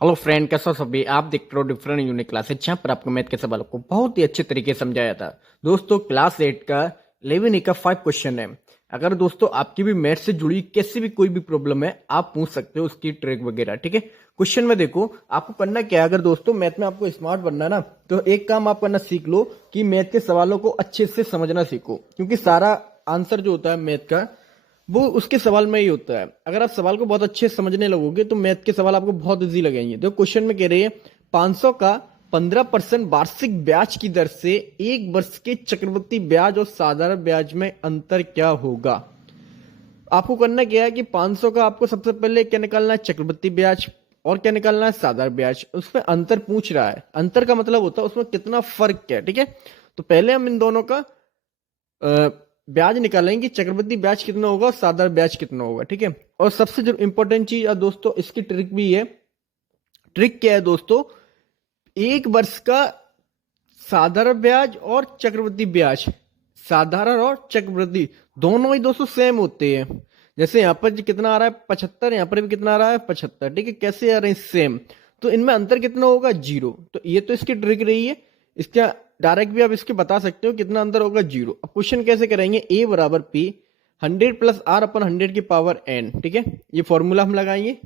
Hello friend, कैसा हो सभी। आप देख रहे हो डिफरेंट यूनिक क्लासेज, जहाँ पर आपको मैथ के सवालों को बहुत ही अच्छे तरीके से समझाया था। दोस्तों, क्लास 8 का 11 का 5 क्वेश्चन है। अगर दोस्तों आपकी भी मैथ से जुड़ी कैसी भी कोई भी प्रॉब्लम है, आप पूछ सकते हो उसकी ट्रिक वगैरह। ठीक है, क्वेश्चन में देखो आपको करना क्या है। अगर दोस्तों मैथ में आपको स्मार्ट बनना है ना, तो एक काम आप करना सीख लो कि मैथ के सवालों को अच्छे से समझना सीखो, क्योंकि सारा आंसर जो होता है मैथ का वो उसके सवाल में ही होता है। अगर आप सवाल को बहुत अच्छे से समझने लगोगे तो मैथ के सवाल आपको बहुत इजी लगेंगे। तो क्वेश्चन में कह रही है 500 का 15% वार्षिक ब्याज की दर से एक वर्ष के चक्रवृद्धि ब्याज और साधारण ब्याज में अंतर क्या होगा। आपको करना क्या है कि 500 का आपको सबसे पहले क्या निकालना है, चक्रवृद्धि ब्याज, और क्या निकालना है, साधारण ब्याज। उसमें अंतर पूछ रहा है। अंतर का मतलब होता है उसमें कितना फर्क क्या है। ठीक है, तो पहले हम इन दोनों का ब्याज निकालेंगे, चक्रवृद्धि ब्याज कितना होगा और साधारण ब्याज कितना होगा। ठीक है, और सबसे जो इंपॉर्टेंट चीज दोस्तों, इसकी ट्रिक भी है। ट्रिक क्या है दोस्तों, एक वर्ष का साधारण ब्याज और चक्रवृद्धि ब्याज, साधारण और चक्रवृद्धि दोनों ही दोस्तों सेम होते हैं। जैसे यहाँ पर कितना आ रहा है 75, यहाँ पर भी कितना आ रहा है 75। ठीक है, कैसे आ रहे हैं सेम, तो इनमें अंतर कितना होगा, जीरो। तो ये तो इसकी ट्रिक रही है। इसका डायरेक्ट भी आप इसके बता सकते हो कितना अंतर होगा, जीरो। अब क्वेश्चन कैसे करेंगे, ए बराबर पी 100 प्लस आर अपन 100 की पावर एन। ठीक है, ये फॉर्मूला हम लगाएंगे।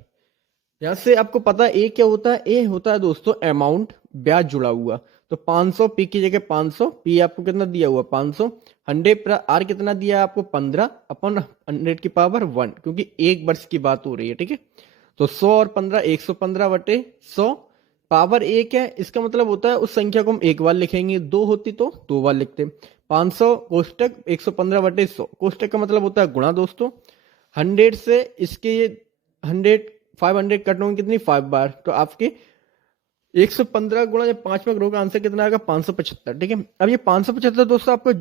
यहां से आपको पता है ए क्या होता है, ए होता है दोस्तों अमाउंट, ब्याज जुड़ा हुआ। तो 500 पी की जगह 500, पी आपको कितना दिया हुआ 500, 100 प्लस आर कितना दिया है आपको 15 अपन 100 की पावर 1, क्योंकि एक वर्ष की बात हो रही है। ठीक है, तो 100 और 15 115 बटे 100, पावर एक है। इसका मतलब होता है उस संख्या को हम एक बार लिखेंगे, दो होती तो दो बार लिखते। 500 कोष्टक 115 बटे 100, कोष्टक का मतलब होता है गुणा दोस्तों। 100 से इसके ये 100 500 कट होंगे कितनी 5 बार, तो आपके 115 गुणा जब 5 में करोगे आंसर कितना आएगा 575। ठीक है, अब ये 575 दोस्तों आपको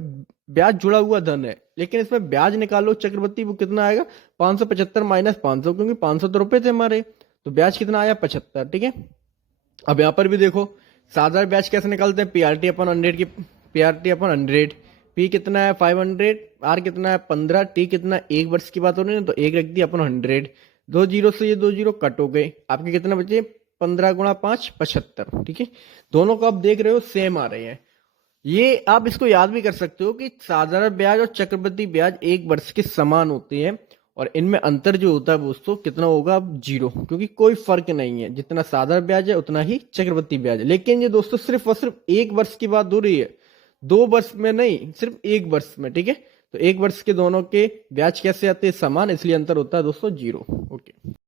ब्याज जुड़ा हुआ धन है, लेकिन इसमें ब्याज निकालो चक्रवृद्धि, वो कितना आएगा 575 माइनस 500, क्योंकि 500 तो रुपए थे हमारे, तो ब्याज कितना आया 75। ठीक है, अब यहां पर भी देखो साधारण ब्याज कैसे निकालते हैं, पीआरटी अपन 100 की, पीआरटी अपन 100, पी कितना है 500, आर कितना है 15, टी कितना, एक वर्ष की बात हो रही है तो एक रख दिया अपन 100। दो जीरो से ये दो जीरो कट हो गए, आपके कितना बचे 15 गुणा 5 75। ठीक है, दोनों को आप देख रहे हो सेम आ रहे हैं। ये आप इसको याद भी कर सकते हो कि साधारण ब्याज और चक्रवृद्धि ब्याज एक वर्ष के समान होते हैं, और इनमें अंतर जो होता है दोस्तों कितना होगा, जीरो, क्योंकि कोई फर्क नहीं है। जितना साधारण ब्याज है उतना ही चक्रवृद्धि ब्याज है। लेकिन ये दोस्तों सिर्फ और सिर्फ एक वर्ष की बात हो रही है, 2 वर्ष में नहीं, सिर्फ एक वर्ष में। ठीक है, तो एक वर्ष के दोनों के ब्याज कैसे आते हैं, समान, इसलिए अंतर होता है दोस्तों जीरो। ओके।